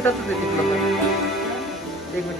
मिनिटातच आहे तिथलं पण. 1 मिनिट.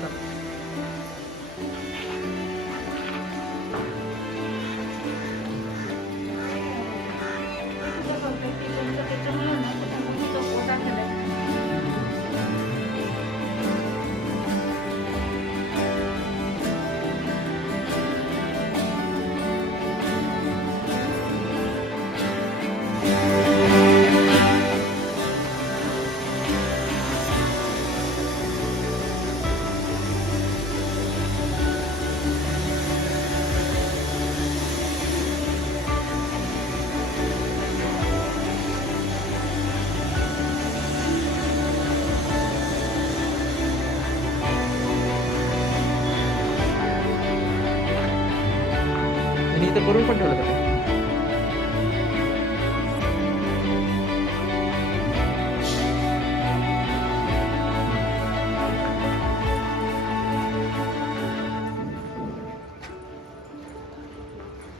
आणि इथं करून पण ठेवलं का ते?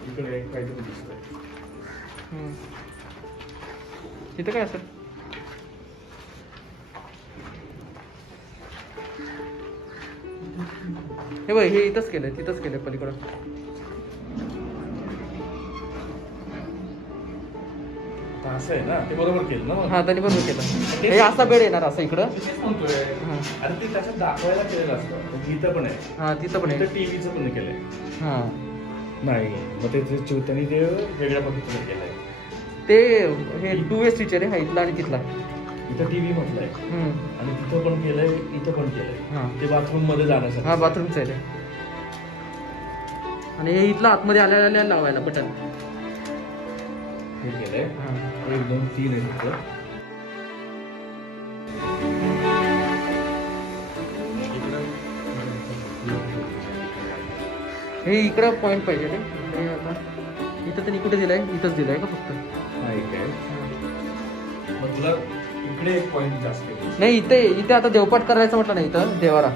इकडे एक काहीतरी दिसतंय. इथं काय असेल? हे बघ, हे इथंच केलंय, तिथंच केलंय पलीकडं. असं आहे ना, ते बरोबर केलं ना. हा, त्यांनी बरोबर केलं. हे असा बेड येणार असं इकडं. तेच म्हणतोय. अरे ते त्याच्यात दाखवायला केलेलं असतं. इथं पण आहे. हा, तिथं पण आहे. टीव्हीचं पण केलंय. हा, नाही मग ते त्यांनी ते वेगळ्या पद्धतीने केलंय. ते हे 2 वे स्विच आहे रे, हा इथला आणि तिथला. इथं टीव्ही म्हटलंय आणि तिथं पण केलंय, इथं पण केलंय. हा, ते बाथरूम मध्ये जाण्यासाठी. हा बाथरूमचं आहे ते. आणि हे इथलं आतमध्ये आल्या लावायला बटन. हे केलंय. हा, 1 2 3 आहे तिथं. हे इकडं पॉईंट पाहिजे रे. हे आता इथं त्यांनी कुठे दिलाय? इथंच दिलाय का फक्त? हा एक आहे. मग तुला इकडे एक पॉईंट जास्त आहे. नाही, इथे आता देवपाठ करायचं म्हटलं नाही इथं देवारा.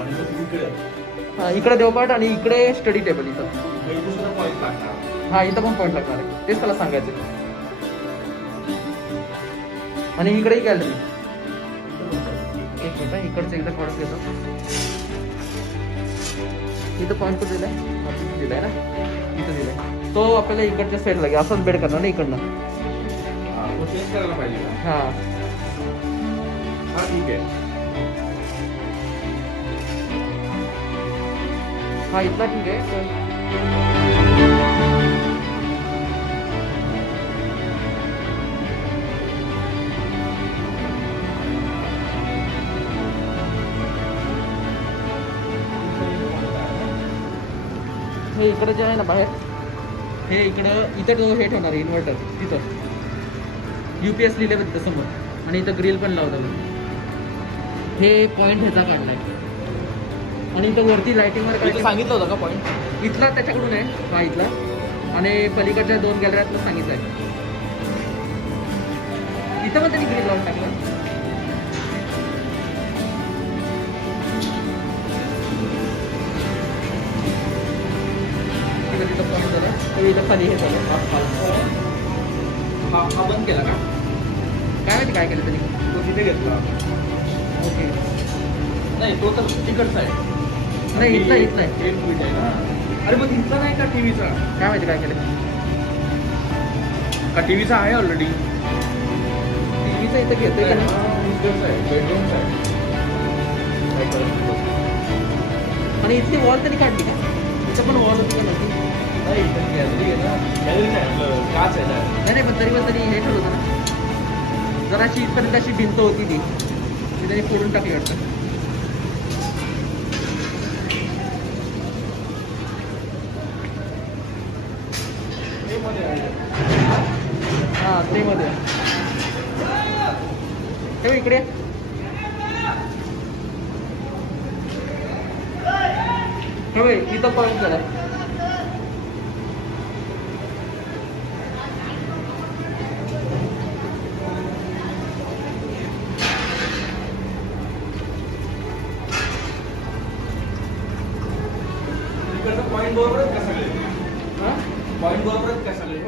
आणि मग इकडे हा, इकडे देवपाठ आणि इकडे स्टडी टेबल इथं. दुसरा पॉईंट लागणार. हा, इथं पण पॉईंट लागणार आहे. तेच त्याला सांगायचं. आणि इकडेही गॅलरी. 1 मिनिट, इकडचं एकदा काढून घेतो. इथं पॉईंट कुठे दिलाय? इथं दिलाय ना, इथं दिलाय. तो आपल्याला इकडच्या साईड लागेल. असंच बेड करणार ना इकडनं. चेंज करायला पाहिजे का? हा, हा ठीक आहे. हा इथला ठीक आहे. हे इकडे जे आहे ना बाहेर, हे इकडं इथं हे ठेवणार आहे इन्व्हर्टर तिथं. UPS लिहिलं तिथं समोर. आणि इथं ग्रिल पण लावलेलं. हे पॉईंट ह्याचा काढलाय. आणि इथं वरती लाइटिंगवर काय सांगितलं होतं का पॉईंट? इथला त्याच्याकडून आहे. हा इथला. आणि पलीकडच्या 2 गॅलऱ्यातलं सांगितलंय. इथं पण त्यांनी ग्रिल लावून टाकलं. तिथं पॉईंट झालं. इथं खाली हे झालं. हा बंद केला का? काय माहिती काय केलं त्यांनी. तो तिथे घेतला. ओके. नाही तो तर तिकडचा आहे. नाही, इथला आहे. आहे ना. अरे मग तिथला नाही का टीव्हीचा? काय माहिती काय केलं. का टीव्हीचा आहे ऑलरेडी? टीव्हीचं इथं घेतोय का नाही? बेडरूमचा आहे. आणि इथली वॉल तरी काढली का? इथं पण वॉल होती का नव्हती? नाही इथं गॅलरी आहे ना. गॅलरी नाही आपलं काच आहे ना. नाही पण तरी हे ठेवलं होतं ना. जराशी इथपर्यंत अशी भिंत होती ती त्यांनी फोडून टाकली वाटतं. हा, ते मध्ये ठेव इकडे. ठेव इथं पॉईंट करा. पॉईंट बरोबरच का सगळे? पॉईंट बरोबरच का सगळे?